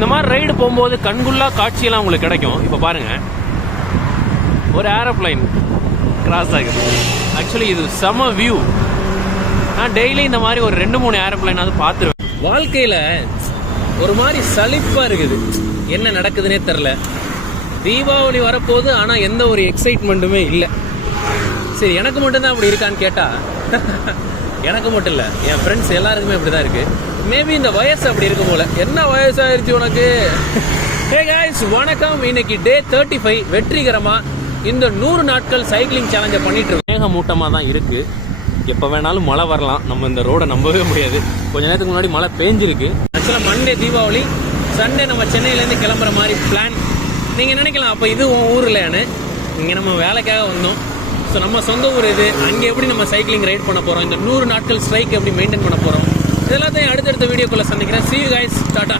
இந்த மாதிரி ரைடு போகும்போது கண்குள்ளா காட்சியெல்லாம் உங்களுக்கு கிடைக்கும். இப்போ பாருங்க, ஒரு ஏரோப்ளைன் கிராஸ் ஆகுது. ஆக்சுவலி இது செம வியூ. நான் டெய்லி இந்த மாதிரி ஒரு 2-3 ஏரோப்ளைனாவது பார்த்துருவேன். வாழ்க்கையில் ஒரு மாதிரி சலிப்பாக இருக்குது, என்ன நடக்குதுன்னே தெரில. தீபாவளி வரப்போகுது, ஆனால் எந்த ஒரு எக்ஸைட்மெண்ட்டுமே இல்லை. சரி, எனக்கு மட்டும்தான் அப்படி இருக்கான்னு கேட்டால் எனக்கு மட்டும் இல்லை, என் ஃப்ரெண்ட்ஸ் எல்லாருக்குமே அப்படி தான் இருக்குது. மேபி இந்த வயசு அப்படி இருக்கும் போல. என்ன வயசாயிருச்சு உனக்கு? ஹே கைஸ், வணக்கம். இன்னைக்கு டே 35 வெற்றிகரமாக இந்த 100 நாட்கள் சைக்கிளிங் சேலஞ்சை பண்ணிட்டு இருக்கோம். மேகமூட்டமாக தான் இருக்குது, எப்போ வேணாலும் மழை வரலாம். நம்ம இந்த ரோடை நம்பவே முடியாது. கொஞ்ச நேரத்துக்கு முன்னாடி மழை பேஞ்சிருக்கு. ஆக்சுவலாக மண்டே தீபாவளி, சண்டே நம்ம சென்னையிலேருந்து கிளம்புற மாதிரி பிளான். நீங்கள் நினைக்கலாம், அப்போ இது உன் ஊர்லன்னு. இங்கே நம்ம வேலைக்காக வந்தோம். ஸோ நம்ம சொந்த ஊர் இது. அங்கே எப்படி நம்ம சைக்கிளிங் ரைட் பண்ண போகிறோம், இந்த 100 நாட்கள் ஸ்ட்ரைக் எப்படி மெயின்டைன் பண்ண போகிறோம், இது எல்லாத்தையும் அடுத்தடுத்த வீடியோக்குள்ளே சந்திக்கிறேன். See you guys, Tata.